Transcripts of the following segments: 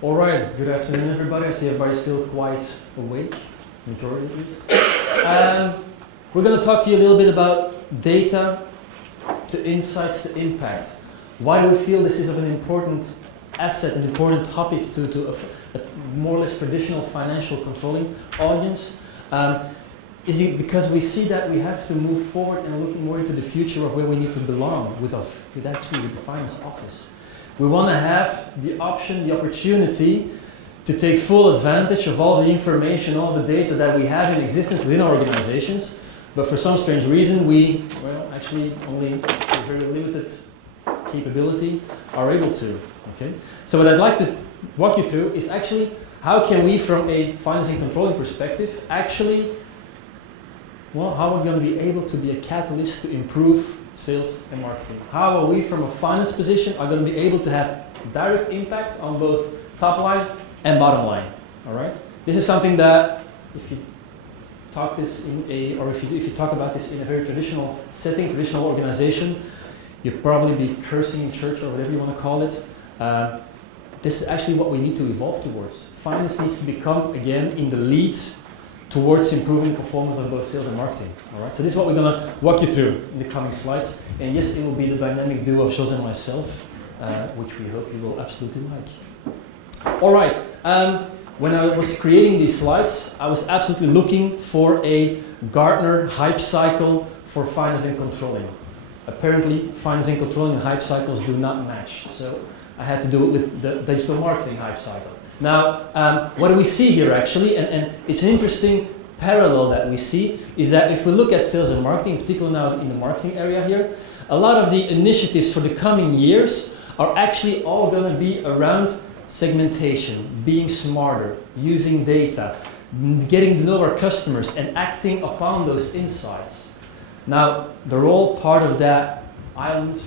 All right, good afternoon everybody. I see everybody's still quite awake, majority at least. We're going to talk to you a little bit about data to insights to impact. Why do we feel this is of an important asset, an important topic to a more or less traditional financial controlling audience? Is it because we see that we have to move forward and look more into the future of where we need to belong with the finance office. We want to have the option, the opportunity to take full advantage of all the information, all the data that we have in existence within our organizations, but for some strange reason we, actually only with very limited capability are able to. Okay? So what I'd like to walk you through is actually how can we from a finance and controlling perspective actually, how are we going to be able to be a catalyst to improve sales and marketing? How are we from a finance position are going to be able to have direct impact on both top line and bottom line? All right. This is something that if you talk this in if you talk about this in a very traditional setting, traditional organization, you'd probably be cursing in church or whatever you want to call it. This is actually what we need to evolve towards. Finance needs to become again in the lead towards improving the performance of both sales and marketing. All right. So this is what we're going to walk you through in the coming slides. And yes, it will be the dynamic duo of Jos and myself, which we hope you will absolutely like. All right. When I was creating these slides, I was absolutely looking for a Gartner hype cycle for finance and controlling. Apparently, finance and controlling and hype cycles do not match. So I had to do it with the digital marketing hype cycle. Now, what do we see here actually, and it's an interesting parallel that we see, is that if we look at sales and marketing, particularly now in the marketing area here, a lot of the initiatives for the coming years are actually all going to be around segmentation, being smarter, using data, getting to know our customers and acting upon those insights. Now, they're all part of that island,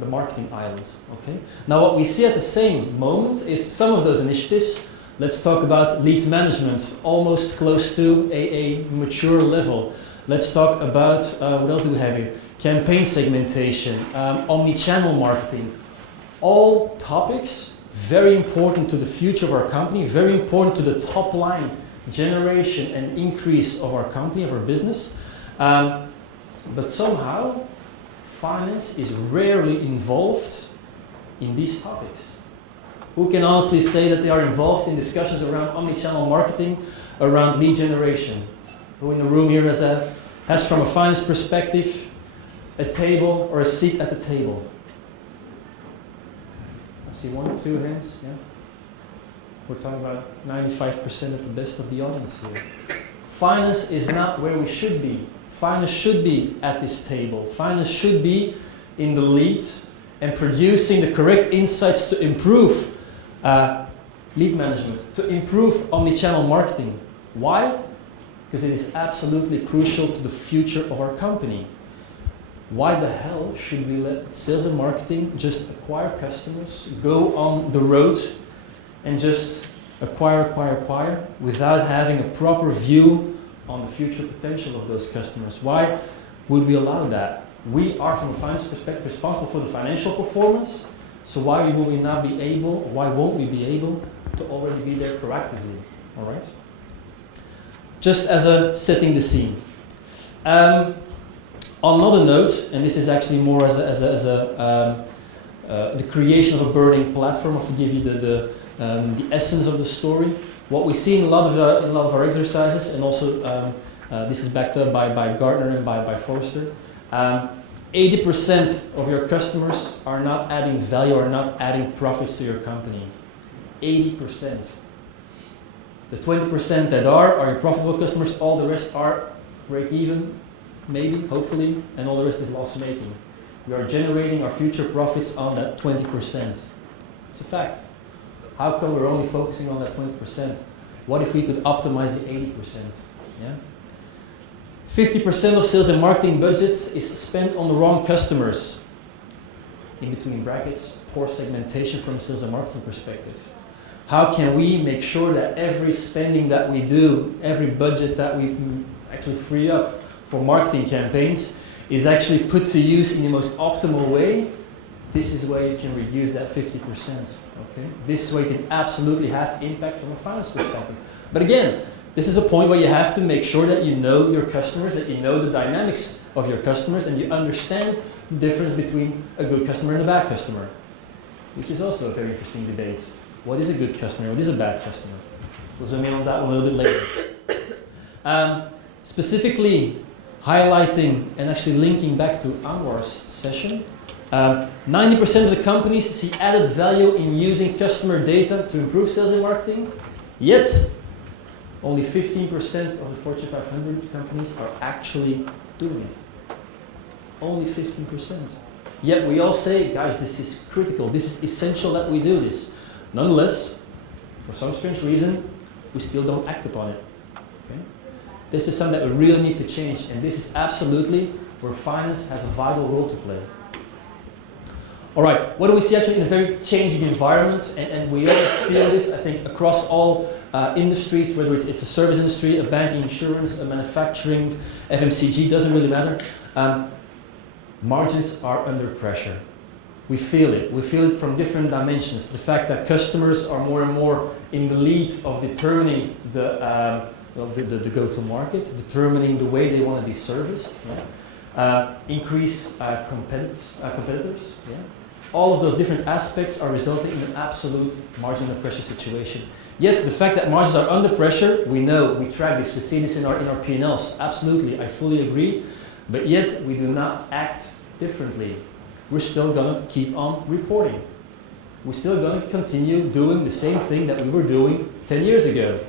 the marketing island. Okay. Now what we see at the same moment is some of those initiatives. Let's talk about lead management, almost close to a mature level. Let's talk about, what else do we have here? Campaign segmentation, omni-channel marketing. All topics very important to the future of our company, very important to the top line generation and increase of our company, of our business. But somehow, finance is rarely involved in these topics. Who can honestly say that they are involved in discussions around omni-channel marketing, around lead generation? Who in the room here has from a finance perspective a table or a seat at the table? I see 1 or 2 hands. Yeah. We're talking about 95% at the best of the audience here. Finance is not where we should be. Finance should be at this table. Finance should be in the lead and producing the correct insights to improve lead management, to improve omni-channel marketing. Why? Because it is absolutely crucial to the future of our company. Why the hell should we let sales and marketing just acquire customers, go on the road and just acquire without having a proper view on the future potential of those customers? Why would we allow that? We are, from a finance perspective, responsible for the financial performance. So why won't we be able to already be there proactively? All right. Just as a setting the scene. On another note, and this is actually more as the creation of a burning platform, to give you the essence of the story. What we see in a lot of our exercises, and also this is backed up by Gartner and by Forrester, 80% of your customers are not adding value, are not adding profits to your company. 80%. The 20% that are your profitable customers. All the rest are break even, maybe, hopefully, and all the rest is loss making. We are generating our future profits on that 20%. It's a fact. How come we're only focusing on that 20%? What if we could optimize the 80%? Yeah? 50% of sales and marketing budgets is spent on the wrong customers. In between brackets, poor segmentation from a sales and marketing perspective. How can we make sure that every spending that we do, every budget that we actually free up for marketing campaigns is actually put to use in the most optimal way this is where you can reduce that 50%. Okay? This is where you can absolutely have impact from a finance perspective. But again, this is a point where you have to make sure that you know your customers, that you know the dynamics of your customers, and you understand the difference between a good customer and a bad customer, which is also a very interesting debate. What is a good customer? What is a bad customer? We'll zoom in on that one a little bit later. Specifically highlighting and actually linking back to Anwar's session, 90% of the companies see added value in using customer data to improve sales and marketing, yet only 15% of the Fortune 500 companies are actually doing it. Only 15%. Yet we all say, guys, this is critical, this is essential that we do this. Nonetheless, for some strange reason, we still don't act upon it. Okay? This is something that we really need to change, and this is absolutely where finance has a vital role to play. All right, what do we see actually in a very changing environment? And we all feel this, I think, across all industries, whether it's a service industry, a banking, insurance, a manufacturing, FMCG, doesn't really matter. Margins are under pressure. We feel it. We feel it from different dimensions. The fact that customers are more and more in the lead of determining the go-to-market, determining the way they want to be serviced. Yeah? Increase competitors. Yeah? All of those different aspects are resulting in an absolute margin under pressure situation. Yet the fact that margins are under pressure, we know, we track this, we see this in our P&Ls. Absolutely, I fully agree. But yet we do not act differently. We're still going to keep on reporting. We're still going to continue doing the same thing that we were doing 10 years ago.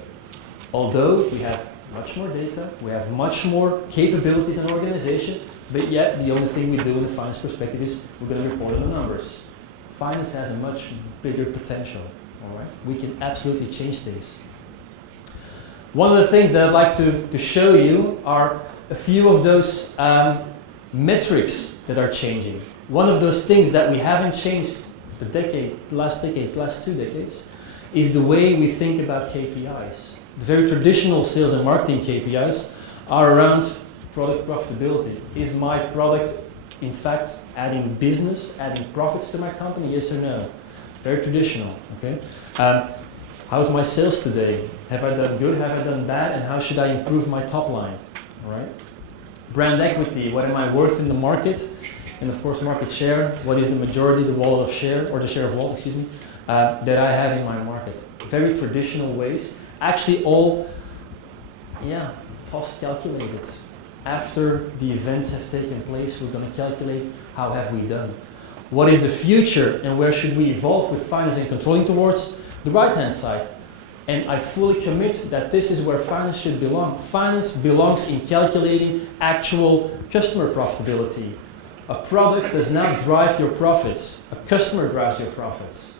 Although we have much more data, we have much more capabilities in our organization, but yet the only thing we do in the finance perspective is we're going to report on the numbers. Finance has a much bigger potential. All right? We can absolutely change things. One of the things that I'd like to show you are a few of those metrics that are changing. One of those things that we haven't changed the last 2 decades, is the way we think about KPIs. The very traditional sales and marketing KPIs are around product profitability. Is my product, in fact, adding business, adding profits to my company? Yes or no? Very traditional. Okay. How's my sales today? Have I done good? Have I done bad? And how should I improve my top line? All right. Brand equity. What am I worth in the market? And of course, market share. What is the majority, the wallet of share, or the share of wallet, excuse me, that I have in my market? Very traditional ways. Actually, all, cost-calculated. After the events have taken place, we're going to calculate how have we done. What is the future, and where should we evolve with finance and controlling towards the right-hand side? And I fully commit that this is where finance should belong. Finance belongs in calculating actual customer profitability. A product does not drive your profits. A customer drives your profits.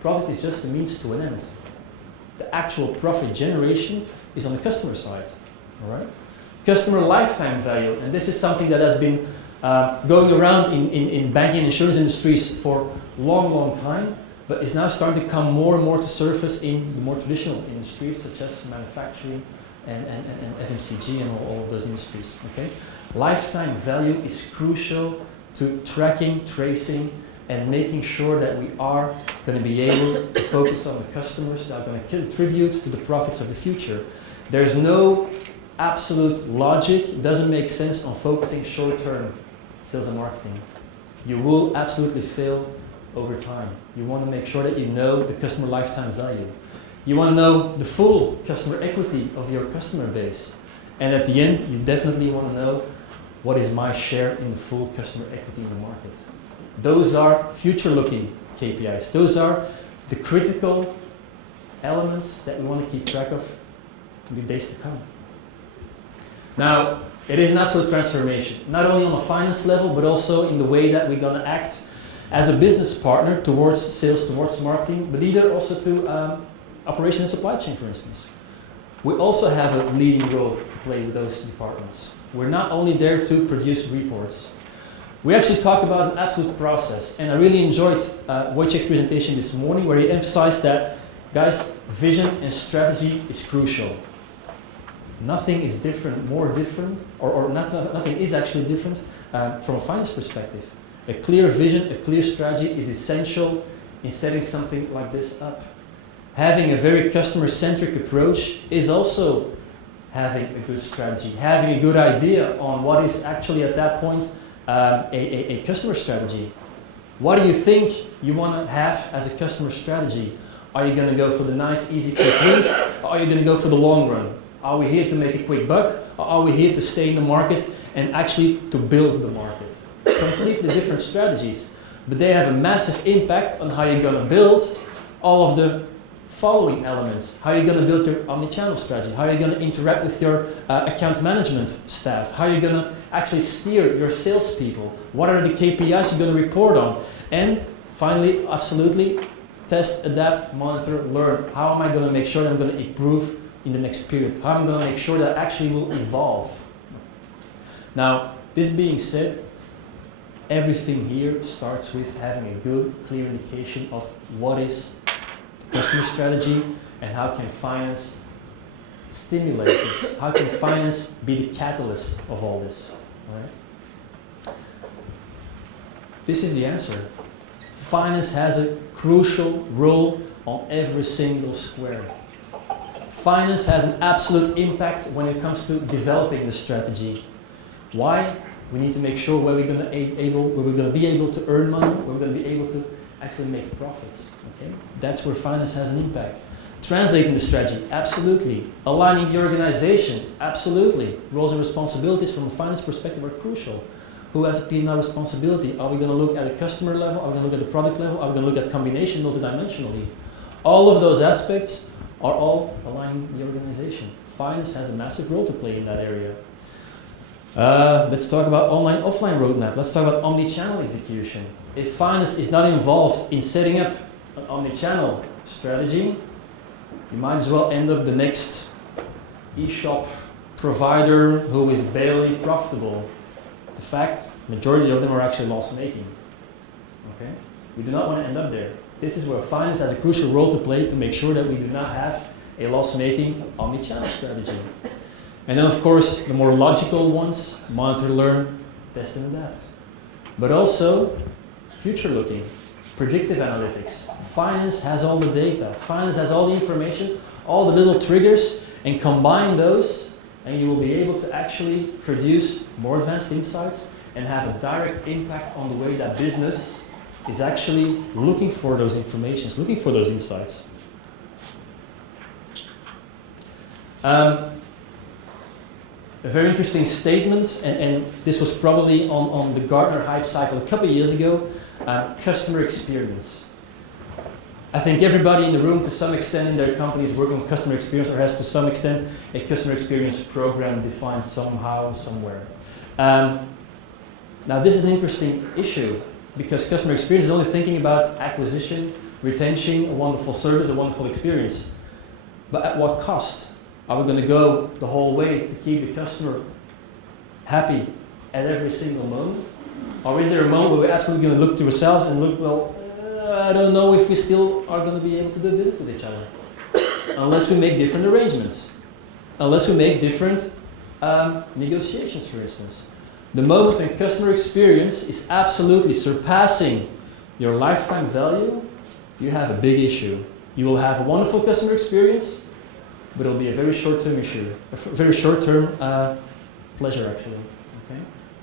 Product is just a means to an end. The actual profit generation is on the customer side. All right? Customer lifetime value, and this is something that has been going around in banking and insurance industries for a long time, but is now starting to come more and more to surface in the more traditional industries, such as manufacturing and FMCG and all of those industries. Okay? Lifetime value is crucial to tracking, tracing, and making sure that we are going to be able to focus on the customers that are going to contribute to the profits of the future. There's no absolute logic, it doesn't make sense on focusing short-term sales and marketing. You will absolutely fail over time. You want to make sure that you know the customer lifetime value. You want to know the full customer equity of your customer base. And at the end, you definitely want to know what is my share in the full customer equity in the market. Those are future-looking KPIs. Those are the critical elements that we want to keep track of in the days to come. Now, it is an absolute transformation, not only on a finance level, but also in the way that we're going to act as a business partner towards sales, towards marketing, but either also to operations and supply chain, for instance. We also have a leading role to play with those departments. We're not only there to produce reports. We actually talk about an absolute process, and I really enjoyed Wojciech's presentation this morning, where he emphasized that, guys, vision and strategy is crucial. Nothing is different, more different, or nothing is actually different from a finance perspective. A clear vision, a clear strategy is essential in setting something like this up. Having a very customer-centric approach is also having a good strategy, having a good idea on what is actually at that point a customer strategy. What do you think you want to have as a customer strategy? Are you going to go for the nice, easy, quick wins, or are you going to go for the long run? Are we here to make a quick buck, or are we here to stay in the market and actually to build the market? Completely different strategies, but they have a massive impact on how you're going to build all of the following elements. How are you going to build your omni-channel strategy? How are you going to interact with your account management staff? How are you going to actually steer your salespeople? What are the KPIs you're going to report on? And finally, absolutely, test, adapt, monitor, learn. How am I going to make sure that I'm going to improve in the next period? How am I going to make sure that I actually will evolve? Now, this being said, everything here starts with having a good, clear indication of what is customer strategy and how can finance stimulate this? How can finance be the catalyst of all this? All right? This is the answer. Finance has a crucial role on every single square. Finance has an absolute impact when it comes to developing the strategy. Why? We need to make sure where we're going to be able to earn money, where we're going to be able to actually make profits. Okay? That's where finance has an impact. Translating the strategy, absolutely. Aligning the organization, absolutely. Roles and responsibilities from a finance perspective are crucial. Who has a P&L responsibility? Are we going to look at a customer level? Are we going to look at the product level? Are we going to look at combination multidimensionally? All of those aspects are all aligning the organization. Finance has a massive role to play in that area. Let's talk about online-offline roadmap. Let's talk about omni-channel execution. If finance is not involved in setting up an omni-channel strategy, you might as well end up the next e-shop provider who is barely profitable. The fact, majority of them are actually loss-making. Okay? We do not want to end up there. This is where finance has a crucial role to play to make sure that we do not have a loss-making omni-channel strategy. And then, of course, the more logical ones, monitor, learn, test, and adapt. But also, future-looking, predictive analytics. Finance has all the data. Finance has all the information, all the little triggers, and combine those, and you will be able to actually produce more advanced insights and have a direct impact on the way that business is actually looking for those informations, looking for those insights. A very interesting statement, and this was probably on the Gartner hype cycle a couple of years ago, customer experience. I think everybody in the room, to some extent in their company, is working on customer experience or has to some extent a customer experience program defined somehow, somewhere. Now this is an interesting issue because customer experience is only thinking about acquisition, retention, a wonderful service, a wonderful experience. But at what cost? Are we going to go the whole way to keep the customer happy at every single moment? Or is there a moment where we're absolutely going to look to ourselves and look, well, I don't know if we still are going to be able to do business with each other. Unless we make different arrangements. Unless we make different negotiations, for instance. The moment when customer experience is absolutely surpassing your lifetime value, you have a big issue. You will have a wonderful customer experience, but it'll be a very short-term issue, a very short-term pleasure actually. Okay?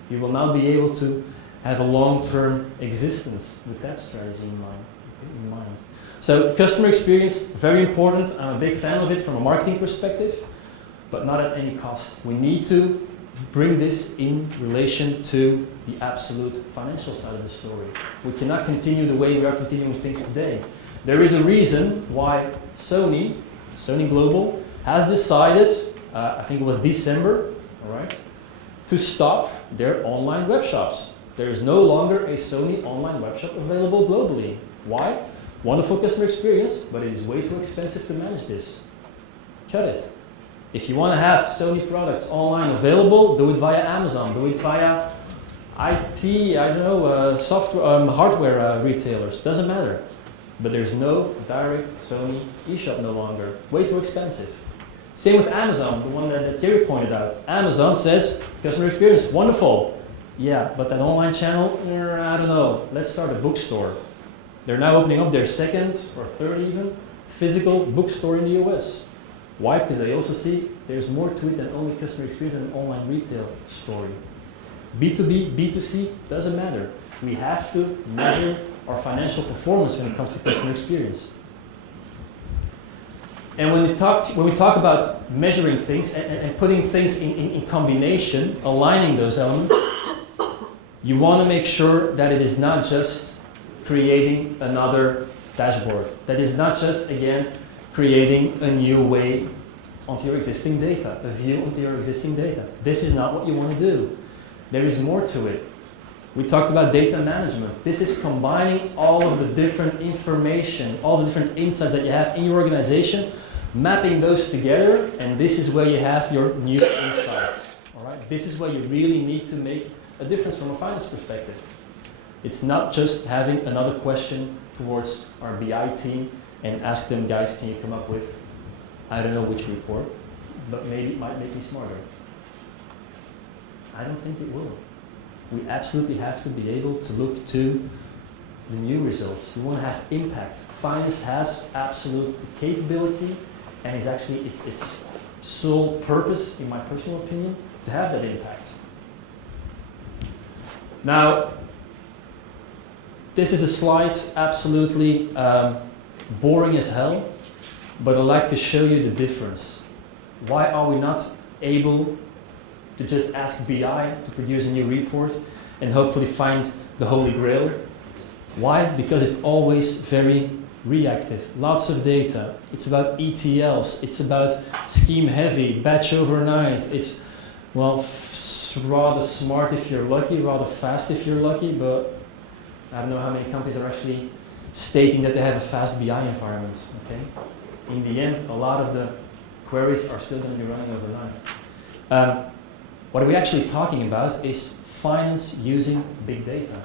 You will not be able to have a long-term existence with that strategy in mind. So customer experience, very important. I'm a big fan of it from a marketing perspective, but not at any cost. We need to bring this in relation to the absolute financial side of the story. We cannot continue the way we are continuing things today. There is a reason why Sony Global has decided, I think it was December, all right, to stop their online web shops. There is no longer a Sony online web shop available globally. Why? Wonderful customer experience, but it is way too expensive to manage this. Cut it. If you want to have Sony products online available, do it via Amazon, do it via IT, I don't know, software, hardware retailers, doesn't matter. But there's no direct Sony eShop no longer. Way too expensive. Same with Amazon, the one that Thierry pointed out. Amazon says, customer experience, wonderful. Yeah, but that online channel, I don't know. Let's start a bookstore. They're now opening up their second or third even physical bookstore in the US. Why? Because they also see there's more to it than only customer experience and an online retail story. B2B, B2C, doesn't matter. We have to measure our financial performance when it comes to customer experience. And when we talk about measuring things and putting things in combination, aligning those elements, you want to make sure that it is not just creating another dashboard. That is not just, again, creating a new way onto your existing data, a view onto your existing data. This is not what you want to do. There is more to it. We talked about data management. This is combining all of the different information, all the different insights that you have in your organization, mapping those together, and this is where you have your new insights. All right? This is where you really need to make a difference from a finance perspective. It's not just having another question towards our BI team and ask them, guys, can you come up with, I don't know which report, but maybe it might make me smarter. I don't think it will. We absolutely have to be able to look to the new results. We want to have impact. Finance has absolute capability and is actually its sole purpose, in my personal opinion, to have that impact. Now, this is a slide absolutely boring as hell, but I'd like to show you the difference. Why are we not able to just ask BI to produce a new report and hopefully find the holy grail? Why? Because it's always very reactive. Lots of data. It's about ETLs. It's about scheme heavy, batch overnight. It's, well, rather smart if you're lucky, rather fast if you're lucky, but I don't know how many companies are actually stating that they have a fast BI environment. Okay? In the end, a lot of the queries are still going to be running overnight. What we're actually talking about is finance using big data.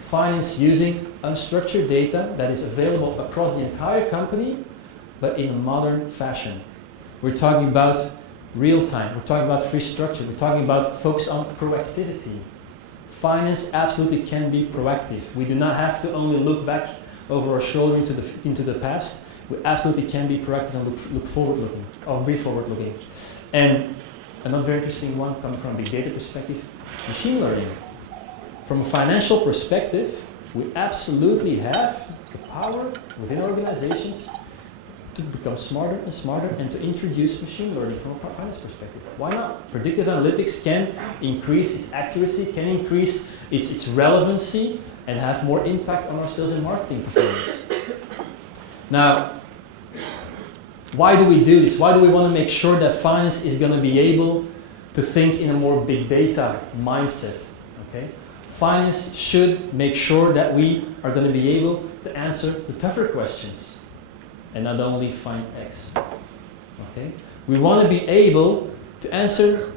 Finance using unstructured data that is available across the entire company, but in a modern fashion. We're talking about real time. We're talking about free structure. We're talking about focus on proactivity. Finance absolutely can be proactive. We do not have to only look back over our shoulder into the past. We absolutely can be proactive and look forward-looking, or be forward-looking. And another very interesting one coming from a big data perspective, machine learning. From a financial perspective, we absolutely have the power within organizations to become smarter and smarter and to introduce machine learning from a finance perspective. Why not? Predictive analytics can increase its accuracy, can increase its relevancy, and have more impact on our sales and marketing performance. Now, why do we do this? Why do we want to make sure that finance is going to be able to think in a more big data mindset? Okay? Finance should make sure that we are going to be able to answer the tougher questions and not only find X. Okay? We want to be able to answer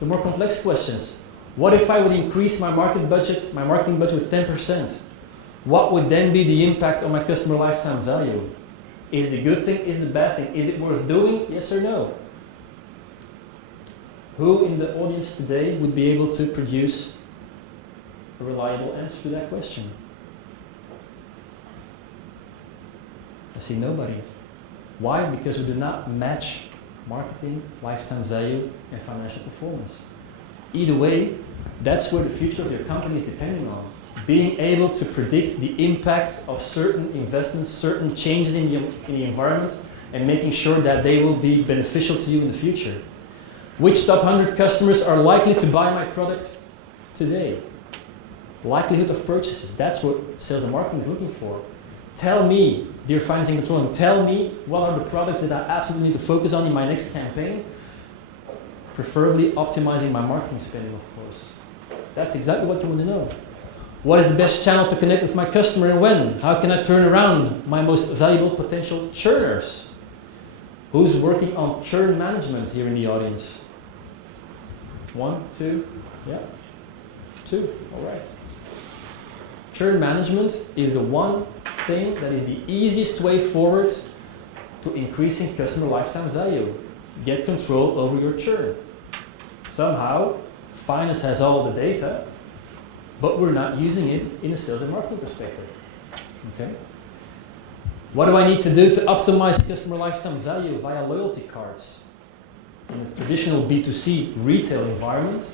the more complex questions. What if I would increase my marketing budget with 10%? What would then be the impact on my customer lifetime value? Is it a good thing? Is it a bad thing? Is it worth doing? Yes or no? Who in the audience today would be able to produce a reliable answer to that question? I see nobody. Why? Because we do not match marketing, lifetime value, and financial performance. Either way, that's where the future of your company is depending on. Being able to predict the impact of certain investments, certain changes in the environment, and making sure that they will be beneficial to you in the future. Which top 100 customers are likely to buy my product today? Likelihood of purchases. That's what sales and marketing is looking for. Tell me, dear finance and controlling, tell me what are the products that I absolutely need to focus on in my next campaign. Preferably optimizing my marketing spending, of course. That's exactly what you want to know. What is the best channel to connect with my customer and when? How can I turn around my most valuable potential churners? Who's working on churn management here in the audience? 1, 2, yeah, 2, all right. Churn management is the one thing that is the easiest way forward to increasing customer lifetime value. Get control over your churn. Somehow, Finance has all the data, but we're not using it in a sales and marketing perspective. Okay? What do I need to do to optimize customer lifetime value via loyalty cards? In a traditional B2C retail environment,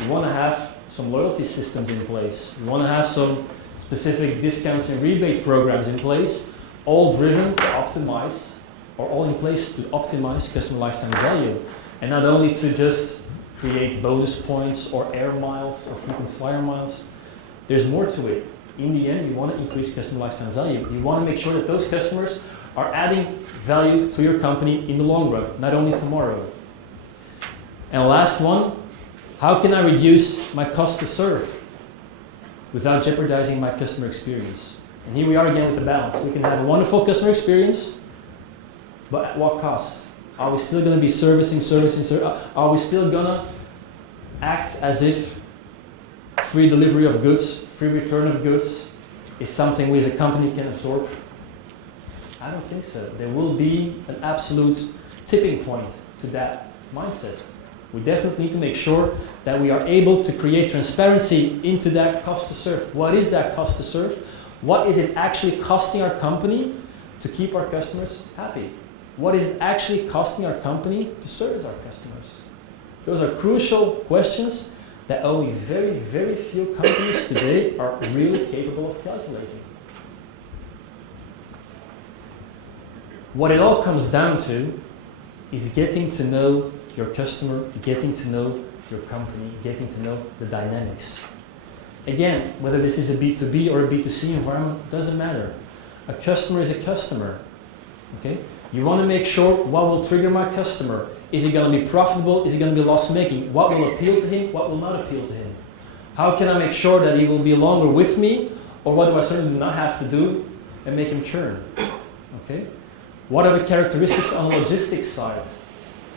you want to have some loyalty systems in place. You want to have some specific discounts and rebate programs in place, all driven to optimize, or all in place to optimize customer lifetime value. And not only to just create bonus points or air miles or frequent flyer miles. There's more to it. In the end, you want to increase customer lifetime value. You want to make sure that those customers are adding value to your company in the long run, not only tomorrow. And last one, how can I reduce my cost to serve without jeopardizing my customer experience? And here we are again with the balance. We can have a wonderful customer experience, but at what cost? Are we still going to be servicing? Are we still going to act as if free delivery of goods, free return of goods is something we as a company can absorb? I don't think so. There will be an absolute tipping point to that mindset. We definitely need to make sure that we are able to create transparency into that cost to serve. What is that cost to serve? What is it actually costing our company to keep our customers happy? What is it actually costing our company to service our customers? Those are crucial questions that only very, very few companies today are really capable of calculating. What it all comes down to is getting to know your customer, getting to know your company, getting to know the dynamics. Again, whether this is a B2B or a B2C environment, doesn't matter. A customer is a customer. Okay? You want to make sure what will trigger my customer. Is he going to be profitable? Is he going to be loss-making? What will appeal to him? What will not appeal to him? How can I make sure that he will be longer with me? Or what do I certainly do not have to do and make him churn? Okay? What are the characteristics on the logistics side?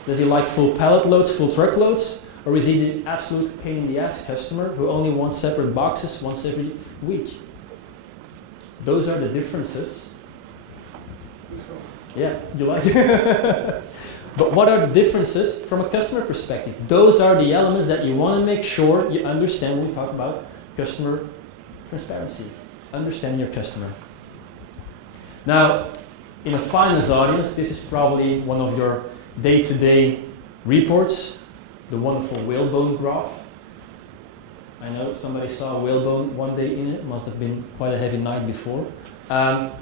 Does he like full pallet loads, full truck loads? Or is he the absolute pain in the ass customer who only wants separate boxes once every week? Those are the differences. Yeah, you like it? But what are the differences from a customer perspective? Those are the elements that you want to make sure you understand when we talk about customer transparency. Understanding your customer. Now, in a finance audience, this is probably one of your day-to-day reports, the wonderful whalebone graph. I know somebody saw a whalebone one day in it. Must have been quite a heavy night before.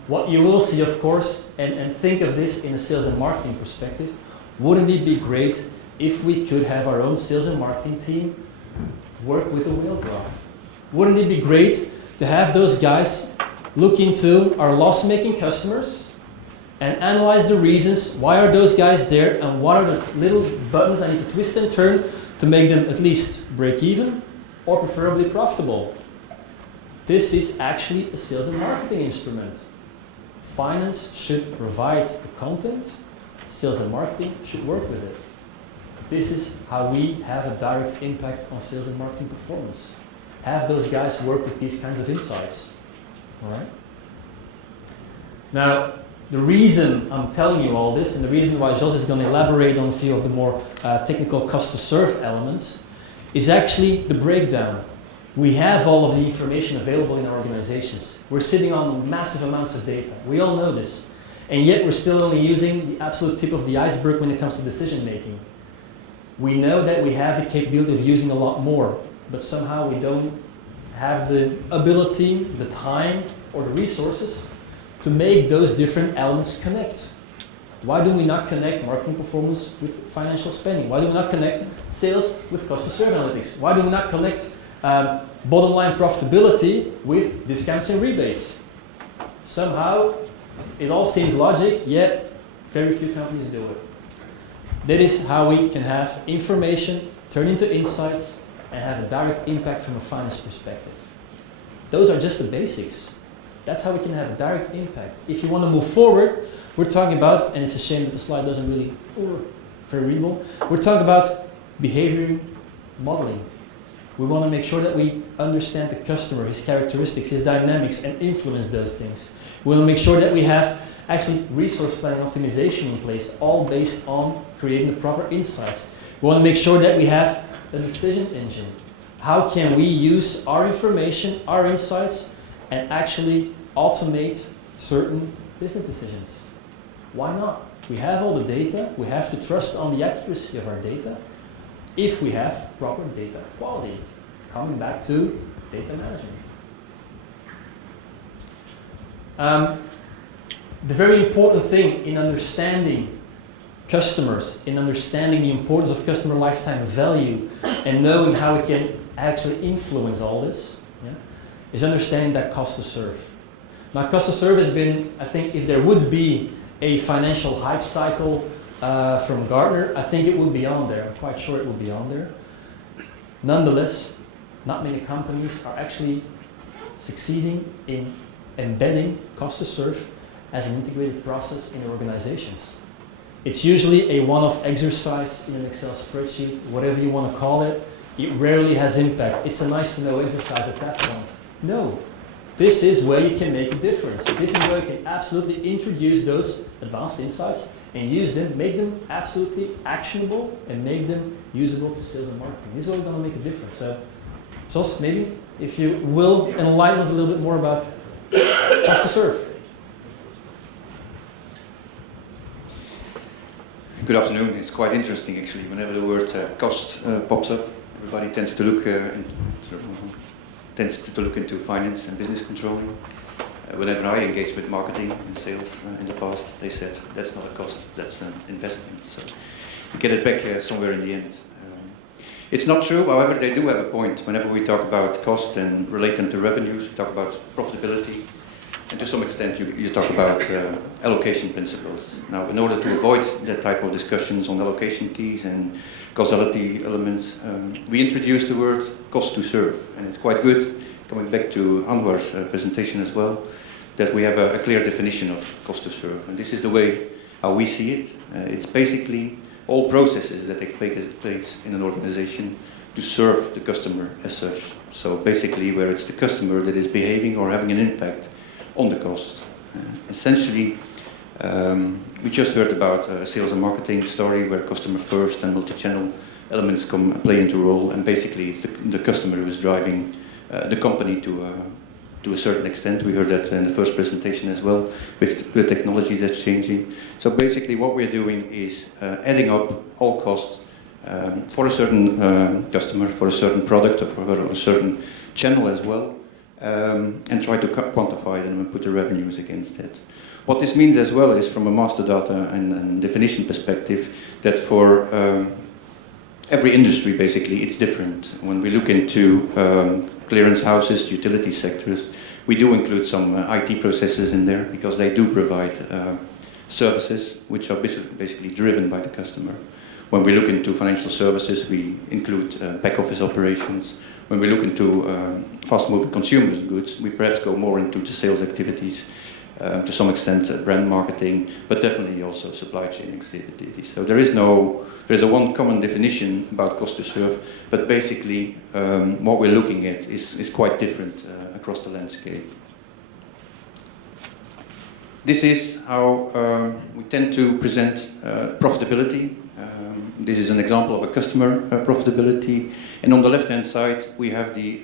What you will see, of course, and think of this in a sales and marketing perspective, wouldn't it be great if we could have our own sales and marketing team work with a whale graph? Wouldn't it be great to have those guys look into our loss-making customers and analyze the reasons, why are those guys there, and what are the little buttons I need to twist and turn to make them at least break even or preferably profitable? This is actually a sales and marketing instrument. Finance should provide the content, sales and marketing should work with it. This is how we have a direct impact on sales and marketing performance. Have those guys work with these kinds of insights. All right? Now, the reason I'm telling you all this, and the reason why Jos is going to elaborate on a few of the more technical cost to serve elements, is actually the breakdown. We have all of the information available in our organizations. We're sitting on massive amounts of data. We all know this. And yet we're still only using the absolute tip of the iceberg when it comes to decision making. We know that we have the capability of using a lot more, but somehow we don't have the ability, the time, or the resources to make those different elements connect. Why do we not connect marketing performance with financial spending? Why do we not connect sales with cost to serve analytics? Why do we not connect bottom line profitability with discounts and rebates? Somehow it all seems logic, yet very few companies do it. That is how we can have information turn into insights and have a direct impact from a finance perspective. Those are just the basics. That's how we can have a direct impact. If you want to move forward, we're talking about, and it's a shame that the slide doesn't really, very readable, we're talking about behavior modeling. We want to make sure that we understand the customer, his characteristics, his dynamics, and influence those things. We want to make sure that we have actually resource planning optimization in place, all based on creating the proper insights. We want to make sure that we have a decision engine. How can we use our information, our insights, and actually automate certain business decisions? Why not? We have all the data. We have to trust on the accuracy of our data if we have proper data quality. Coming back to data management. The very important thing in understanding customers, in understanding the importance of customer lifetime value, and knowing how we can actually influence all this, is understanding that cost to serve. Now, cost to serve has been, I think, if there would be a financial hype cycle from Gartner, I think it would be on there. I'm quite sure it would be on there. Nonetheless, not many companies are actually succeeding in embedding cost to serve as an integrated process in their organizations. It's usually a one-off exercise in an Excel spreadsheet, whatever you want to call it. It rarely has impact. It's a nice to know exercise at that point. No, this is where you can make a difference. This is where you can absolutely introduce those advanced insights and use them, make them absolutely actionable and make them usable to sales and marketing. This is where we're going to make a difference. So, Jos, maybe if you will enlighten us a little bit more about cost to serve. Good afternoon. It's quite interesting actually. Whenever the word cost pops up, everybody tends to look into finance and business controlling. Whenever I engaged with marketing and sales in the past, they said that's not a cost, that's an investment. So you get it back somewhere in the end. It's not true, however, they do have a point. Whenever we talk about cost and relate them to revenues, we talk about profitability, and to some extent you talk about allocation principles. Now, in order to avoid that type of discussions on allocation keys and causality elements, we introduced the word cost to serve, and it's quite good, coming back to Anwar's presentation as well, that we have a clear definition of cost to serve, and this is the way how we see it. It's basically all processes that take place in an organization to serve the customer as such. So basically where it's the customer that is behaving or having an impact on the cost. Essentially, we just heard about a sales and marketing story where customer first and multi-channel elements play into role, and basically it's the customer who is driving the company to a certain extent. We heard that in the first presentation as well, with the technology that's changing. So basically what we're doing is adding up all costs for a certain customer, for a certain product, or for a certain channel as well, and try to quantify them and put the revenues against it. What this means as well is, from a master data and definition perspective, that for every industry basically it's different. When we look into clearance houses, utility sectors, we do include some IT processes in there because they do provide services which are basically driven by the customer. When we look into financial services, we include back office operations. When we look into fast-moving consumer goods, we perhaps go more into the sales activities, to some extent brand marketing, but definitely also supply chain activities. So there is a one common definition about cost to serve, but basically what we're looking at is quite different across the landscape. This is how we tend to present profitability. This is an example of a customer profitability, and on the left-hand side we have the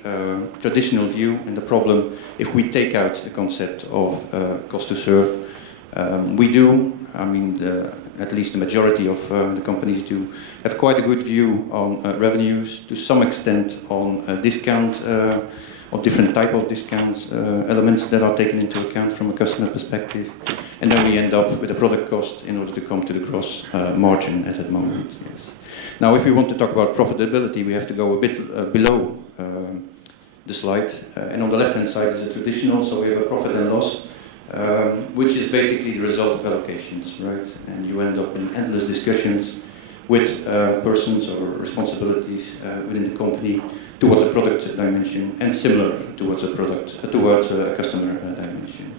traditional view and the problem if we take out the concept of cost to serve. We do, at least the majority of the companies do, have quite a good view on revenues, to some extent on discount, or different type of discount elements that are taken into account from a customer perspective. And then we end up with a product cost in order to come to the gross margin at that moment. Yes. Now, if we want to talk about profitability, we have to go a bit below the slide. And on the left-hand side is a traditional, so we have a profit and loss, which is basically the result of allocations, right? And you end up in endless discussions with persons or responsibilities within the company towards a product dimension, and similar towards a customer dimension.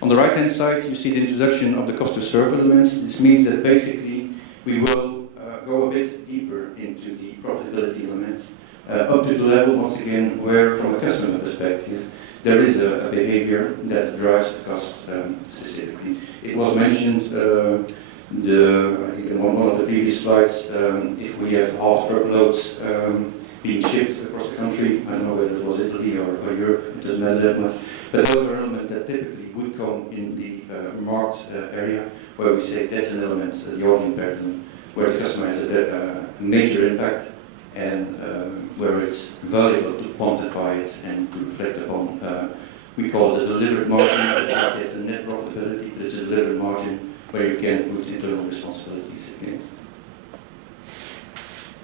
On the right-hand side, you see the introduction of the cost to serve elements. This means that basically we will go a bit deeper into the profitability elements, up to the level, once again, where from a customer perspective, there is a behavior that drives the cost specifically. It was mentioned one of the previous slides, if we have half truckloads being shipped across the country, I don't know whether it was Italy or Europe, it doesn't matter that much, but those are elements that typically would come in the marked area, where we say that's an element, the ordering pattern, where the customer has a major impact, and where it's valuable to quantify it and to reflect upon. We call it a delivered margin. It's not yet a net profitability, but it's a delivered margin where you can put internal responsibilities against.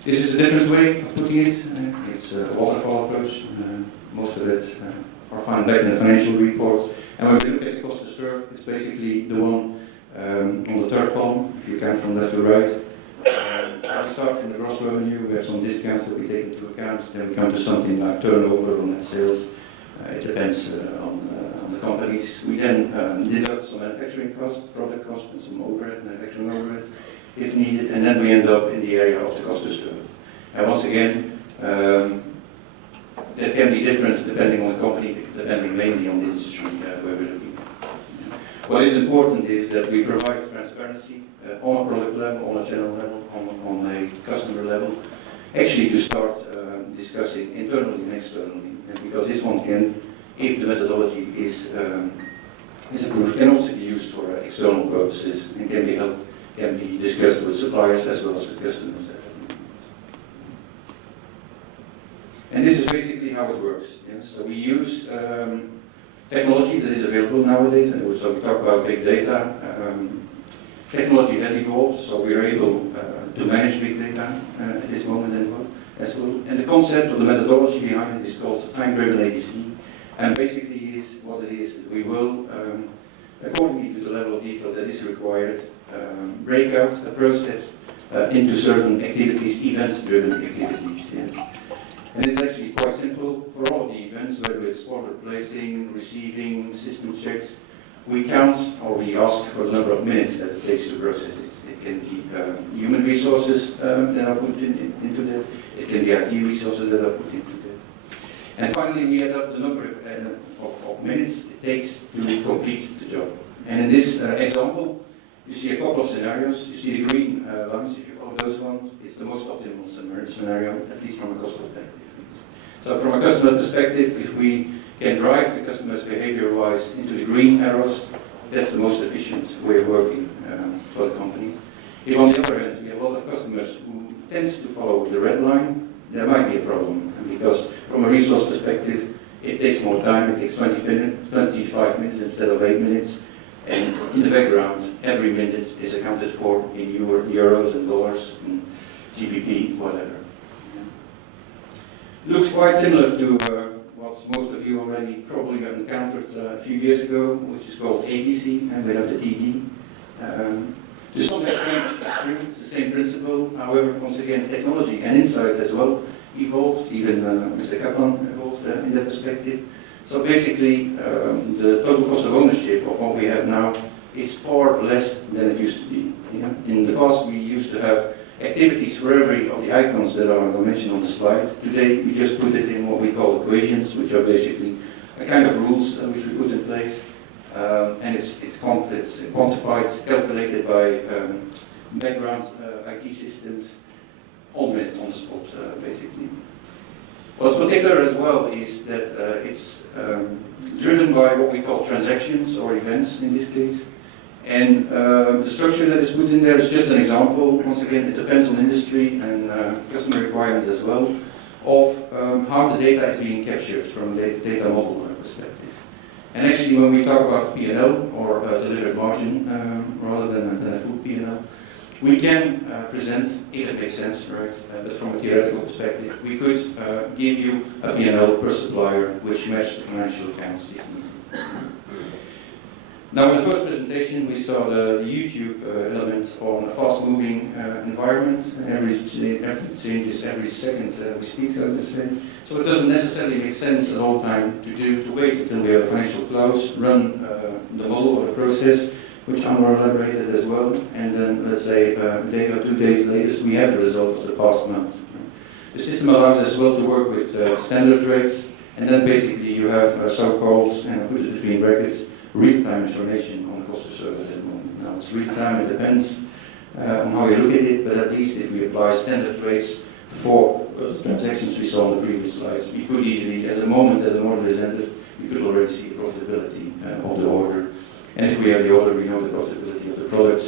This is a different way of putting it. It's a waterfall approach. Most of it are found back in the financial reports. And when we look at the cost to serve, it's basically the one on the third column, if you count from left to right. We start from the gross revenue, we have some discounts that we take into account, then we come to something like turnover or net sales. It depends on the companies. We then deduct some manufacturing costs, product costs, and some overhead, manufacturing overhead, if needed, and then we end up in the area of the cost to serve. And once again, that can be different depending on the company, depending mainly on the industry where we're looking at. What is important is that we provide transparency on a product level, on a channel level, on a customer level, actually to start discussing internally and externally. And because this one can, if the methodology is approved, can also be used for external purposes and can be discussed with suppliers as well as with customers. And this is basically how it works. Yeah? So we use technology that is available nowadays, and so we talk about big data. Technology has evolved, so we are able to manage big data at this moment as well. And the concept or the methodology behind it is called time-driven ABC. And basically what it is, we will, according to the level of detail that is required, break out a process into certain activities, event-driven activities. Yeah. And it's actually quite simple for all of the events, whether it's order placing, receiving, system checks. We count or we ask for the number of minutes that it takes to process it. It can be human resources that are put into that. It can be IT resources that are put into that. And finally, we add up the number of minutes it takes to complete the job. And in this example, you see a couple of scenarios. You see the green lines, if you follow those ones, it's the most optimal scenario, at least from a cost perspective. So from a customer perspective, if we can drive the customer's behavior-wise into the green arrows, that's the most efficient way of working for the company. If on the other hand, we have a lot of customers who tend to follow the red line, there might be a problem. Because from a resource perspective, it takes more time, it takes 25 minutes instead of 8 minutes. And in the background, every minute is accounted for in euros and dollars, and GBP, whatever. Looks quite similar to what most of you already probably encountered a few years ago, which is called ABC, and without the TD. To some extent, it's true, it's the same principle. However, once again, technology and insights as well evolved. Even Mr. Kaplan evolved in that perspective. So basically, the total cost of ownership of what we have now is far less than it used to be. Yeah? In the past, we used to have activities for every of the icons that are mentioned on the slide. Today, we just put it in what we call equations, which are basically a kind of rules which we put in place. And it's quantified, calculated by background IT systems, on the spot, basically. What's particular as well is that it's driven by what we call transactions or events in this case. And the structure that is put in there is just an example. Once again, it depends on industry and customer requirements as well, of how the data is being captured from a data model perspective. And actually, when we talk about P&L or delivered margin rather than a full P&L, we can present, if it makes sense, right? But from a theoretical perspective, we could give you a P&L per supplier which matched the financial accounts if needed. Now, in the first presentation, we saw the YouTube element on a fast-moving environment. Everything changes every second we speak, let's say. So it doesn't necessarily make sense at all time to wait until we have financial close, run the model or the process, which Anwar elaborated as well, and then, let's say, a day or 2 days later, we have the result of the past month. The system allows us as well to work with standard rates, and then basically you have so-called, and I put it between brackets, real-time information on the cost to serve at that moment. Now it's real time, it depends on how you look at it, but at least if we apply standard rates for the transactions we saw on the previous slides, we could easily, at the moment that an order is entered, we could already see the profitability of the order. And if we have the order, we know the profitability of the product,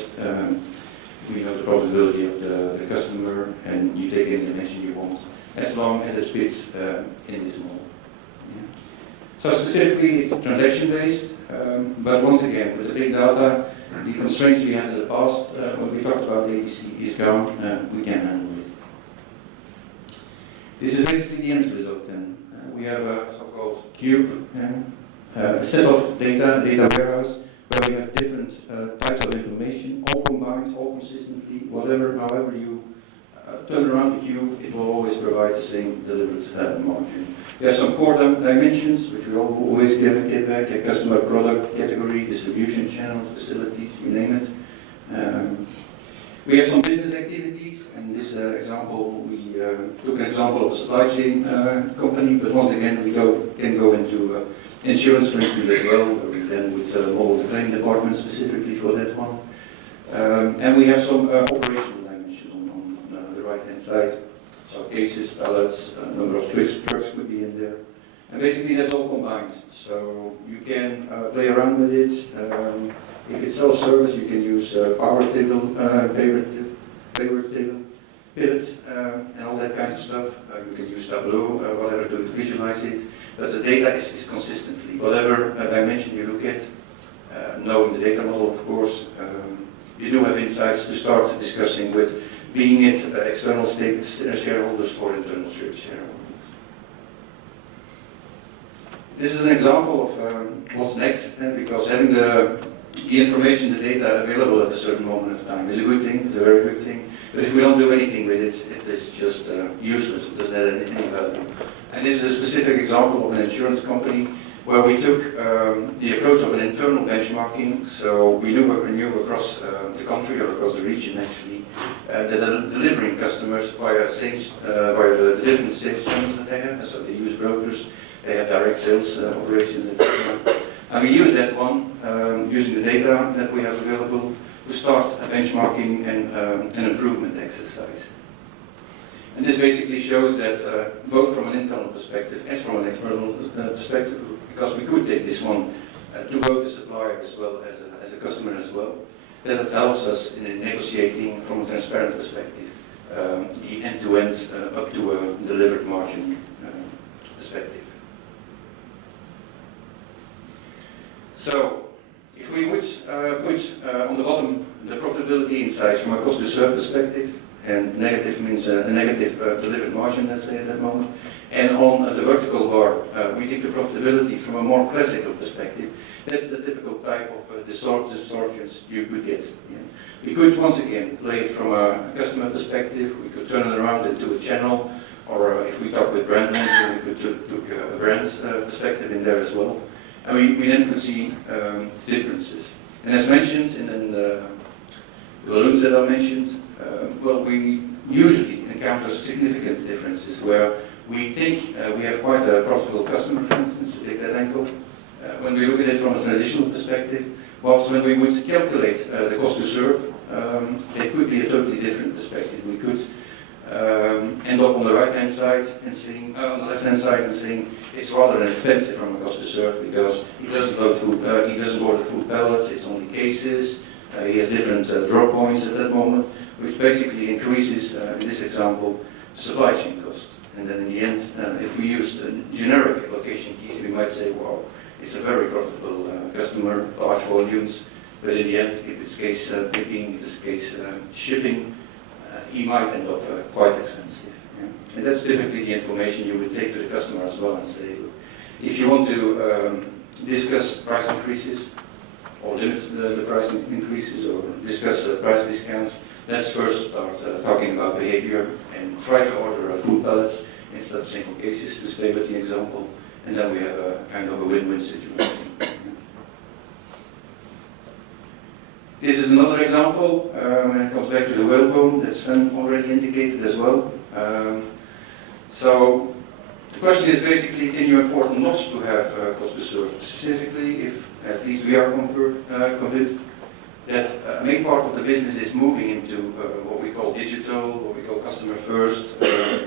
we know the profitability of the customer, and you take any dimension you want, as long as it fits in this model. Yeah. So specifically, it's transaction-based, but once again, with the big data, the constraints we had in the past, when we talked about ABC, is gone, we can handle it. This is basically the end result then. We have a so-called cube, a set of data warehouse, where we have different types of information, all combined, all consistently, however you turn around the cube, it will always provide the same delivered margin. We have some core dimensions, which we always get back, a customer, product, category, distribution channel, facilities, you name it. We have some business activities, and this example, we took an example of a supply chain company, but once again, we can go into insurance, for instance, as well, where we then would model the claim department specifically for that one. And we have some operational dimensions on the right-hand side. So cases, pallets, number of trucks could be in there. And basically that's all combined. So you can play around with it. If it's self-service, you can use power table, pivot table, pivots, and all that kind of stuff. You can use Tableau, whatever, to visualize it. But the data is consistently. Whatever dimension you look at, knowing the data model, of course, you do have insights to start discussing with, being it external shareholders or internal shareholders. This is an example of what's next, because having the information, the data available at a certain moment of time is a good thing, it's a very good thing. But if we don't do anything with it, it is just useless, it doesn't have any value. And this is a specific example of an insurance company where we took the approach of an internal benchmarking. So we knew across the country or across the region actually that are delivering customers via the different sales channels that they have. So they use brokers, they have direct sales operations, etc. And we use that one using the data that we have available to start a benchmarking and an improvement exercise. And this basically shows that both from an internal perspective as from an external perspective, because we could take this one to both the supplier as well as a customer as well, that it helps us in negotiating from a transparent perspective, the end-to-end up to a delivered margin perspective. So, if we would put on the bottom the profitability insights from a cost to serve perspective, and negative means a negative delivered margin, let's say at that moment. And on the vertical bar, we take the profitability from a more classical perspective. That's the typical type of distortions you could get. Yeah. We could, once again, play it from a customer perspective. We could turn it around into a channel, or if we talk with brand manager, we could took a brand perspective in there as well. And we then could see differences. And as mentioned in the balloons that I mentioned, well, we usually encounter significant differences where we think we have quite a profitable customer, for instance, to take that angle. When we look at it from a traditional perspective, whilst when we would calculate the cost to serve, it could be a totally different perspective. We could end up on the right-hand side and saying, on the left-hand side and saying it's rather expensive from a cost to serve because he doesn't order full pallets, it's only cases. He has different drop points at that moment, which basically increases, in this example, the supply chain cost. And then in the end, if we use generic location keys, we might say, well, it's a very profitable customer, large volumes, but in the end, if it's case picking, if it's case shipping, he might end up quite expensive. Yeah? And that's typically the information you would take to the customer as well and say, if you want to discuss price increases, or limit the price increases, or discuss price discounts, let's first start talking about behavior and try to order full pallets instead of single cases, to stay with the example, and then we have a kind of a win-win situation. This is another example, when it comes back to the whalebone that Sven already indicated as well. So the question is basically, can you afford not to have cost to serve? Specifically, if at least we are convinced that a main part of the business is moving into what we call digital, what we call customer first,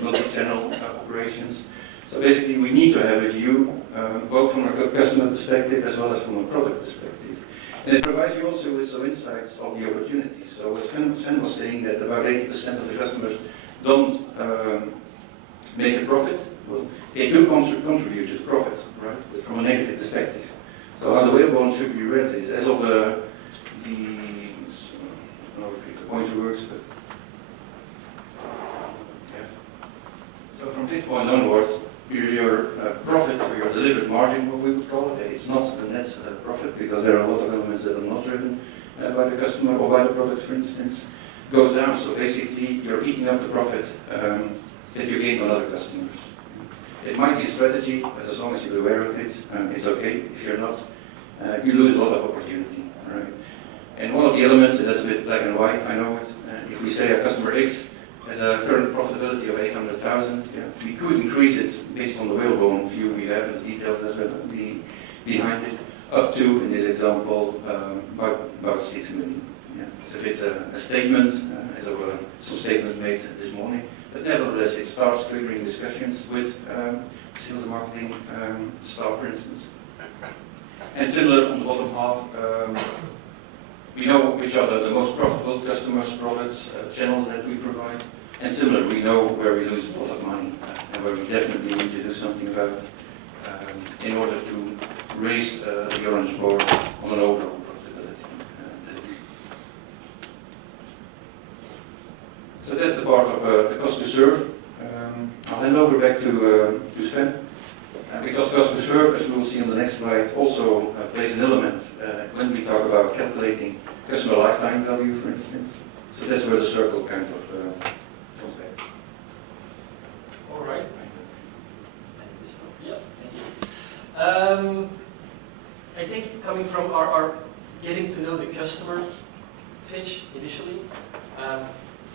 multi-channel operations. So basically we need to have a view, both from a customer perspective as well as from a product perspective. And it provides you also with some insights of the opportunity. So as Sven was saying that about 80% of the customers don't make a profit. Well, they do contribute to the profit, right? But from a negative perspective. So how the whalebone should be read is as of the I don't know if the pointer works, but yeah. So from this point onwards, your profit or your delivered margin, what we would call it, it's not the net profit because there are a lot of elements that are not driven by the customer or by the product, for instance, goes down. So basically, you're eating up the profit that you gain on other customers. It might be strategy, but as long as you're aware of it, it's okay. If you're not, you lose a lot of opportunity. Right? And one of the elements, that's a bit black and white, I know it. If we say a customer X has a current profitability of 800,000, yeah, we could increase it based on the whalebone view we have and the details as well behind it, up to, in this example, about 6 million. Yeah, it's a bit a statement, as there were some statements made this morning, but nevertheless it starts triggering discussions with sales and marketing staff, for instance. And similar on the bottom half, we know which are the most profitable customers, products, channels that we provide. And similar, we know where we lose a lot of money and where we definitely need to do something about it in order to raise the orange board on an overall profitability. So that's the part of the cost to serve. I'll hand over back to Sven. Because cost to serve, as we will see on the next slide, also plays an element when we talk about calculating customer lifetime value, for instance. So that's where the circle kind of comes back. All right. Yeah, thank you. I think coming from our getting to know the customer pitch initially,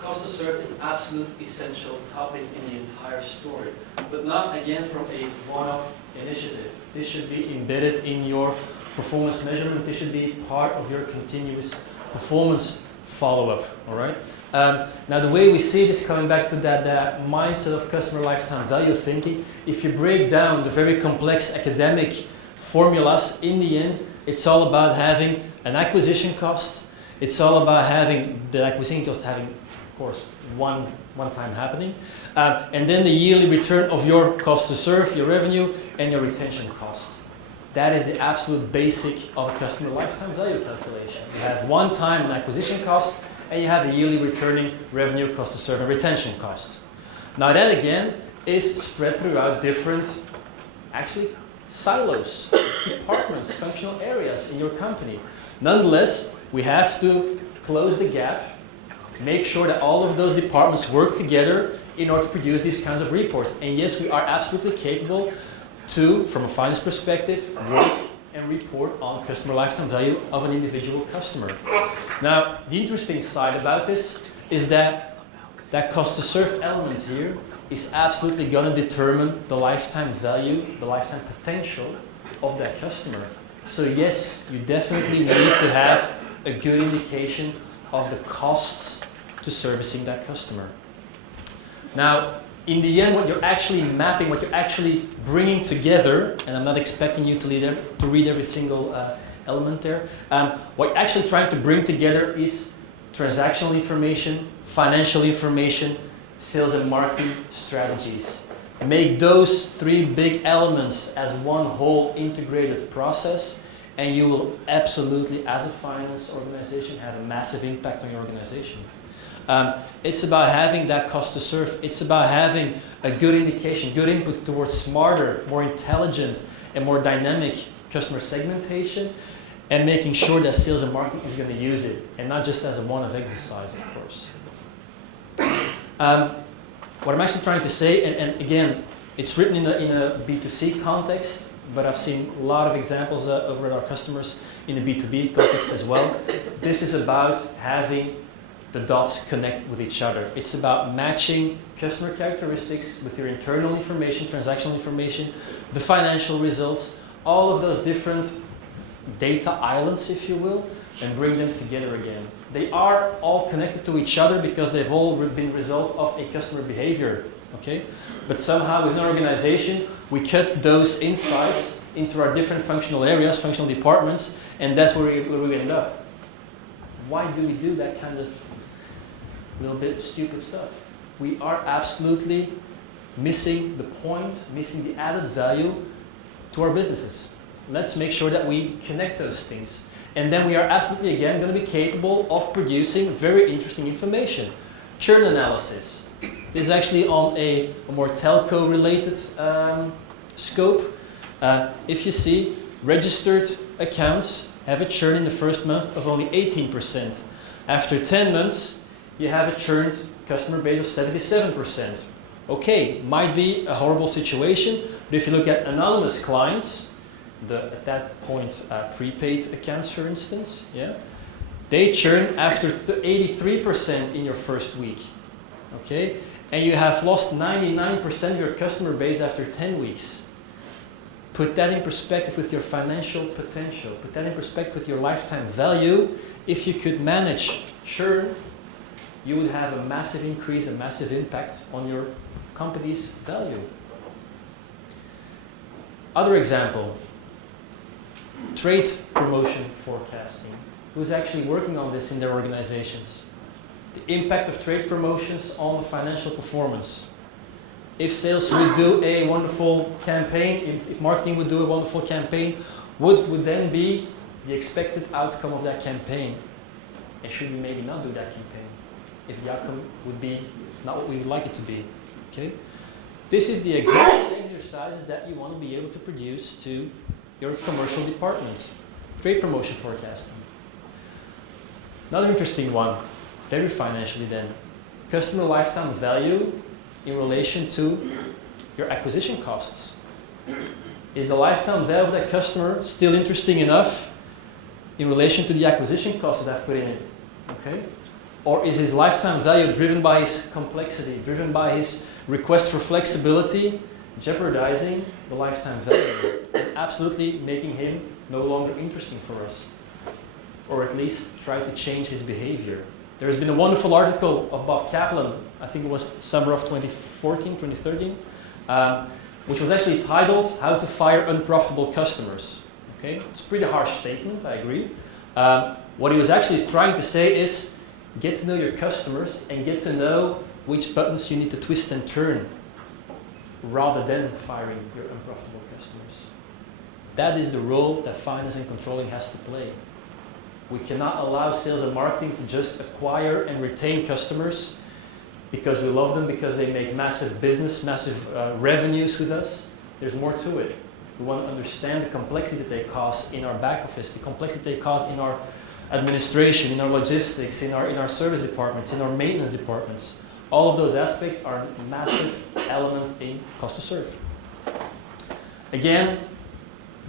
cost to serve is an absolute essential topic in the entire story, but not again from a one-off initiative. This should be embedded in your performance measurement. This should be part of your continuous performance follow-up. All right. Now the way we see this, coming back to that mindset of customer lifetime value thinking, if you break down the very complex academic formulas, in the end, it's all about having an acquisition cost. It's all about having the acquisition cost having, of course, one time happening, and then the yearly return of your cost to serve, your revenue, and your retention cost. That is the absolute basic of a customer lifetime value calculation. You have one time an acquisition cost, and you have a yearly returning revenue, cost to serve, and retention cost. Now that again is spread throughout different, actually, silos, departments, functional areas in your company. Nonetheless, we have to close the gap, make sure that all of those departments work together in order to produce these kinds of reports. And yes, we are absolutely capable to, from a finance perspective, work and report on customer lifetime value of an individual customer. Now, the interesting side about this is that cost to serve element here is absolutely going to determine the lifetime value, the lifetime potential of that customer. So yes, you definitely need to have a good indication of the costs to servicing that customer. Now, in the end, what you're actually mapping, what you're actually bringing together, and I'm not expecting you to read every single element there, what you're actually trying to bring together is transactional information, financial information, sales and marketing strategies. Make those three big elements as one whole integrated process, and you will absolutely, as a finance organization, have a massive impact on your organization. It's about having that cost to serve. It's about having a good indication, good input towards smarter, more intelligent, and more dynamic customer segmentation, and making sure that sales and marketing is going to use it, and not just as a one-off exercise, of course. What I'm actually trying to say, and again, it's written in a B2C context, but I've seen a lot of examples over at our customers in a B2B context as well. This is about having the dots connect with each other. It's about matching customer characteristics with your internal information, transactional information, the financial results, all of those different data islands, if you will, and bring them together again. They are all connected to each other because they've all been result of a customer behavior. Okay? But somehow within our organization, we cut those insights into our different functional areas, functional departments, and that's where we end up. Why do we do that kind of little bit stupid stuff? We are absolutely missing the point, missing the added value to our businesses. Let's make sure that we connect those things. And then we are absolutely, again, going to be capable of producing very interesting information. Churn analysis. This is actually on a more telco-related scope. If you see, registered accounts have a churn in the first month of only 18%. After 10 months, you have a churned customer base of 77%. Okay, might be a horrible situation, but if you look at anonymous clients, at that point prepaid accounts, for instance, yeah, they churn after 83% in your first week. Okay, and you have lost 99% of your customer base after 10 weeks. Put that in perspective with your financial potential. Put that in perspective with your lifetime value. If you could manage churn, you would have a massive increase, a massive impact on your company's value. Other example, trade promotion forecasting. Who's actually working on this in their organizations? The impact of trade promotions on the financial performance. If sales would do a wonderful campaign, if marketing would do a wonderful campaign, what would then be the expected outcome of that campaign? And should we maybe not do that campaign if the outcome would be not what we would like it to be? Okay? This is the exact exercises that you want to be able to produce to your commercial department. Trade promotion forecasting. Another interesting one, very financially then. Customer lifetime value in relation to your acquisition costs. Is the lifetime value of that customer still interesting enough in relation to the acquisition cost that I've put in it? Okay? Or is his lifetime value driven by his complexity, driven by his request for flexibility, jeopardizing the lifetime value, and absolutely making him no longer interesting for us? Or at least try to change his behavior. There has been a wonderful article of Bob Kaplan, I think it was summer of 2014, 2013, which was actually titled, How to Fire Unprofitable Customers. Okay? It's a pretty harsh statement, I agree. What he was actually trying to say is, get to know your customers and get to know which buttons you need to twist and turn, rather than firing your unprofitable customers. That is the role that finance and controlling has to play. We cannot allow sales and marketing to just acquire and retain customers because we love them, because they make massive business, massive revenues with us. There's more to it. We want to understand the complexity that they cause in our back office, the complexity they cause in our administration, in our logistics, in our service departments, in our maintenance departments. All of those aspects are massive elements in cost to serve. Again,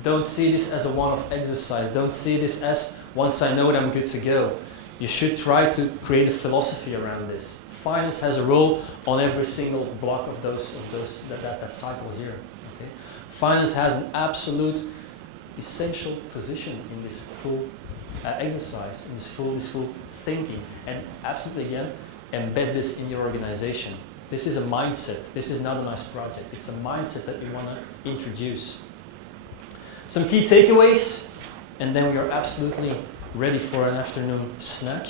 don't see this as a one-off exercise. Don't see this as, once I know it, I'm good to go. You should try to create a philosophy around this. Finance has a role on every single block of that cycle here. Okay? Finance has an absolute essential position in this full exercise, in this full thinking, and absolutely, again, embed this in your organization. This is a mindset. This is not a nice project. It's a mindset that we want to introduce. Some key takeaways, and then we are absolutely ready for an afternoon snack.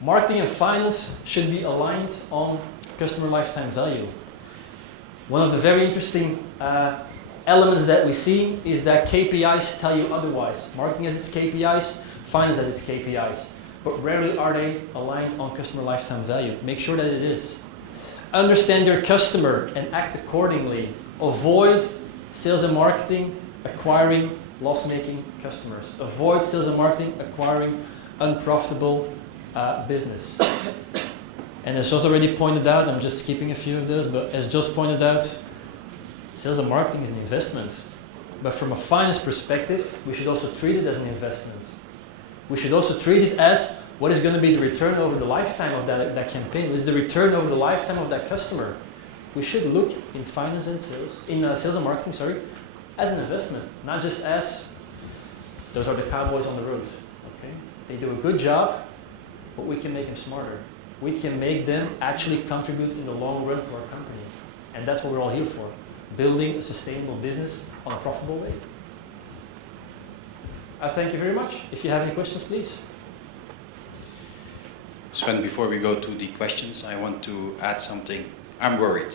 Marketing and finance should be aligned on customer lifetime value. One of the very interesting elements that we see is that KPIs tell you otherwise. Marketing has its KPIs, finance has its KPIs, but rarely are they aligned on customer lifetime value. Make sure that it is. Understand your customer and act accordingly. Avoid sales and marketing acquiring loss-making customers. Avoid sales and marketing acquiring unprofitable business. And as Jos already pointed out, I'm just skipping a few of those, but as Jos pointed out, sales and marketing is an investment. But from a finance perspective, we should also treat it as an investment. We should also treat it as what is going to be the return over the lifetime of that campaign. What is the return over the lifetime of that customer? We should look in finance and sales, in sales and marketing, as an investment, not just as Those are the cowboys on the road. Okay? They do a good job, but we can make them smarter. We can make them actually contribute in the long run to our company. And that's what we're all here for, building a sustainable business on a profitable way. I thank you very much. If you have any questions, please. Sven, before we go to the questions, I want to add something. I'm worried.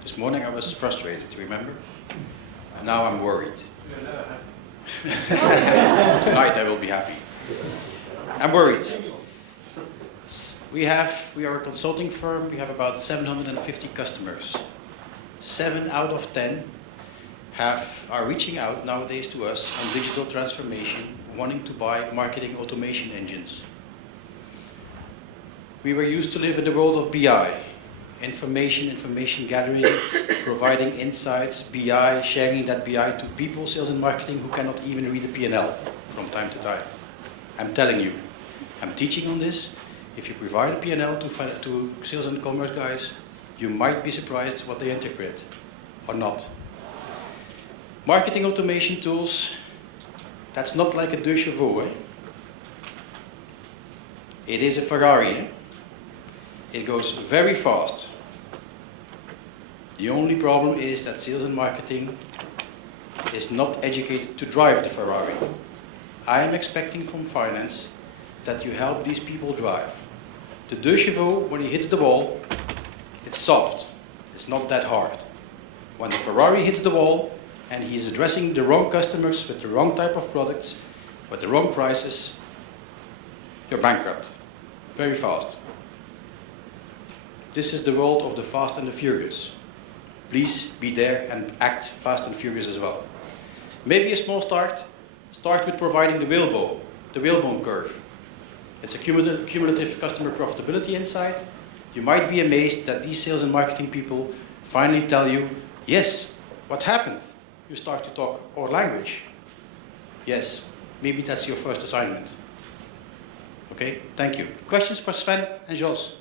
This morning I was frustrated, remember? And now I'm worried. Tonight I will be happy. I'm worried. We are a consulting firm. We have about 750 customers. 7 out of 10 are reaching out nowadays to us on digital transformation, wanting to buy marketing automation engines. We were used to live in the world of BI, information gathering, providing insights, BI, sharing that BI to people, sales and marketing, who cannot even read the P&L from time to time. I'm telling you, I'm teaching on this. If you provide a P&L to sales and commerce guys, you might be surprised what they interpret or not. Marketing automation tools, that's not like a deux chevaux. It is a Ferrari. It goes very fast. The only problem is that sales and marketing is not educated to drive the Ferrari. I am expecting from finance that you help these people drive. The deux chevaux, when he hits the wall, it's soft. It's not that hard. When the Ferrari hits the wall and he is addressing the wrong customers with the wrong type of products, with the wrong prices, you're bankrupt. Very fast. This is the world of the fast and the furious. Please be there and act fast and furious as well. Maybe a small start. Start with providing the whalebone curve. It's a cumulative customer profitability insight. You might be amazed that these sales and marketing people finally tell you, yes, what happened? You start to talk our language. Yes, maybe that's your first assignment. Okay, thank you. Questions for Sven and Jos?